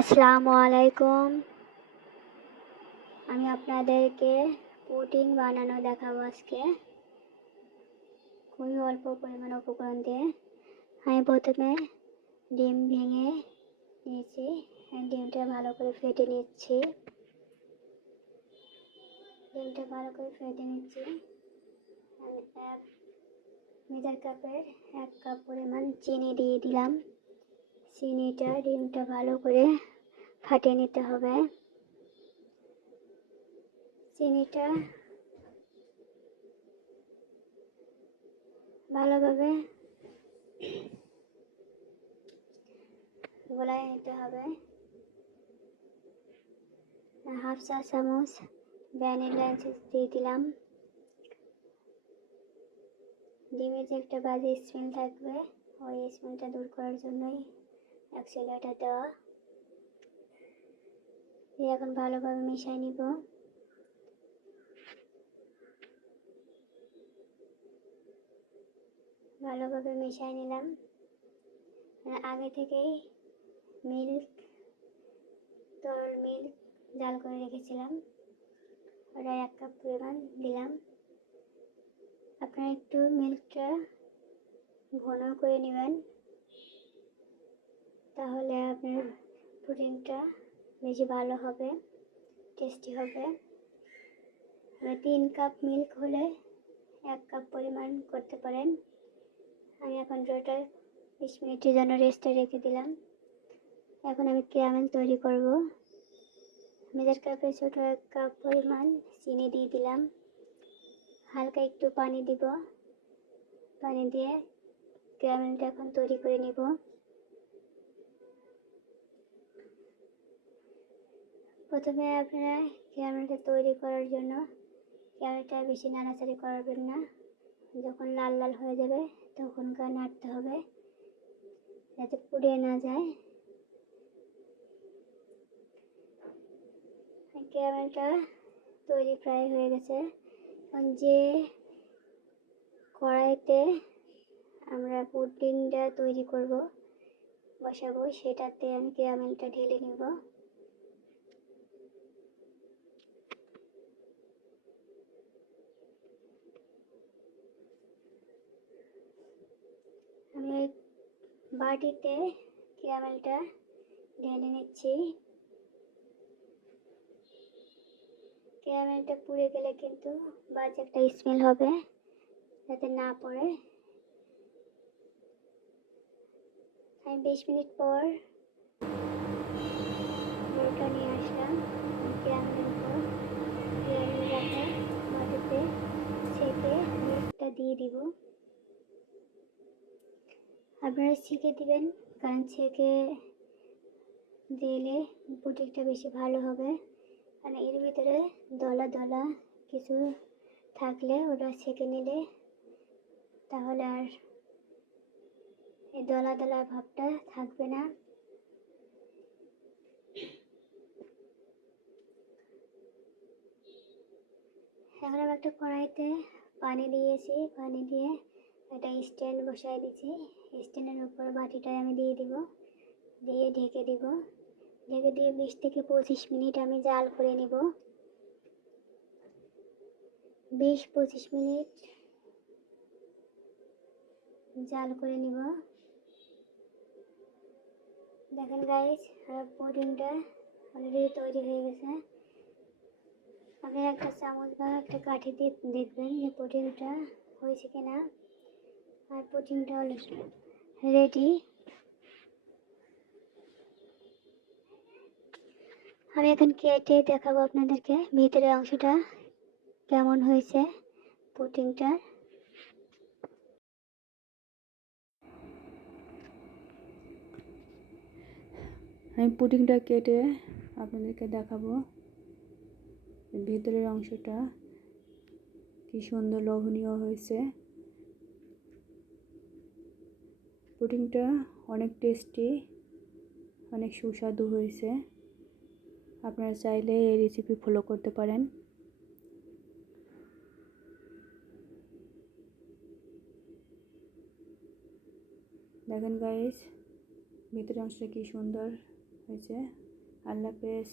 আসসালামু আলাইকুম। আমি আপনাদেরকে পুডিং বানানো দেখাবো আজকে। খুবই অল্প পরিমাণ উপকরণ দিয়ে। আমি প্রথমে ডিম ভেঙে নিয়েছি, ডিমটা ভালো করে ফেটে নিচ্ছি। আমি মেজার কাপের 1 কাপ পরিমাণ চিনি দিয়ে দিলাম। ডিমটা ভালো করে ফাটিয়ে নিতে হবে। চিনিটা ভালোভাবে গলায় নিতে হবে। 1/2 চা চামচ ভ্যানিলা এসেন্স দিয়ে দিলাম। ডিমের যে একটা বাজে স্মেল থাকবে, ওই স্মেলটা দূর করার জন্যই অ্যাকচুয়ালি এটা দেওয়া। এখন ভালোভাবে মিশিয়ে নিব। ভালোভাবে মিশিয়ে নিলাম। আগে থেকেই তরল মিল্ক জাল করে রেখেছিলাম, ওটা 1 কাপ পরিমাণ দিলাম। আপনারা একটু মিল্কটা ঘন করে নেবেন, তাহলে আপনার পুডিংটা বেশি ভালো হবে, টেস্টি হবে। 3 কাপ মিল্ক হলে 1 কাপ পরিমাণ করতে পারেন। আমি এখন ওটা 20 মিনিটের জন্য রেস্টে রেখে দিলাম। এখন আমি ক্যারামেল তৈরি করব। মেজার কাপে ছোট 1 কাপ পরিমাণ চিনি দিয়ে দিলাম। হালকা একটু পানি দিব। পানি দিয়ে ক্যারামেলটা এখন তৈরি করে নিব। প্রথমে আপনারা ক্যারামেলটা তৈরি করার জন্য ক্যারামেলটা বেশি নাড়াচাড়ি করবেন না। যখন লাল লাল হয়ে যাবে তখনকার নাড়তে হবে, যাতে পুড়ে না যায়। ক্যারামেলটা তৈরি প্রায় হয়ে গেছে। যে কড়াইতে আমরা পুডিংটা তৈরি করব বসাবো, সেটাতে আমি ক্যারামেলটা ঢেলে নেব। আমি বাটিতে ক্যারামেলটা ঢেলে নিচ্ছি। ক্যারামেলটা পুড়ে গেলে কিন্তু বাজে একটা স্মেল হবে, যাতে না পড়ে। আমি 20 মিনিট পর মোলটা নিয়ে আসলাম। ক্যারামেলটাকে মাটিতে ছেঁকে মিল্কটা দিয়ে দিব। আপনারা ছেঁকে দিবেন, কারণ ছেঁকে দিলে পুডিংটা বেশি ভালো হবে। কারণ এর ভিতরে দলা দলা কিছু থাকলে ওটা ছেঁকে নিলে তাহলে আর এই দলা দলা ভাবটা থাকবে না। এখন আমি একটা কড়াইতে পানি দিয়েছি, পানি দিয়ে একটা স্ট্যান্ড বসাই দিয়েছি। স্ট্যান্ডের উপর বাটিটা আমি দিয়ে দিব, দিয়ে ঢেকে দিব। ঢেকে দিয়ে 20 থেকে 25 মিনিট আমি জাল করে নিব। 20-25 মিনিট জাল করে নিব। দেখেন গাইস, পুডিংটা অলরেডি তৈরি হয়ে গেছে। আপনি একটা চামচ বা একটা কাঠি দিয়ে দেখবেন যে পুডিংটা হয়েছে কিনা। আর পুডিংটা অলরেডি রেডি। আমি এখন কেটে দেখাবো আপনাদেরকে ভিতরের অংশটা কেমন হয়েছে পুডিংটার। আমি পুডিংটা কেটে আপনাদেরকে দেখাবো ভিতরের অংশটা কি সুন্দর লোভনীয় হয়েছে। পুডিংটা অনেক টেস্টি, অনেক সুস্বাদু হয়েছে। আপনারা চাইলে এই রেসিপি ফলো করতে পারেন। দেখেন গাইস, ভিতরের অংশটা কি সুন্দর হয়েছে। আল্লাহ হাফেজ।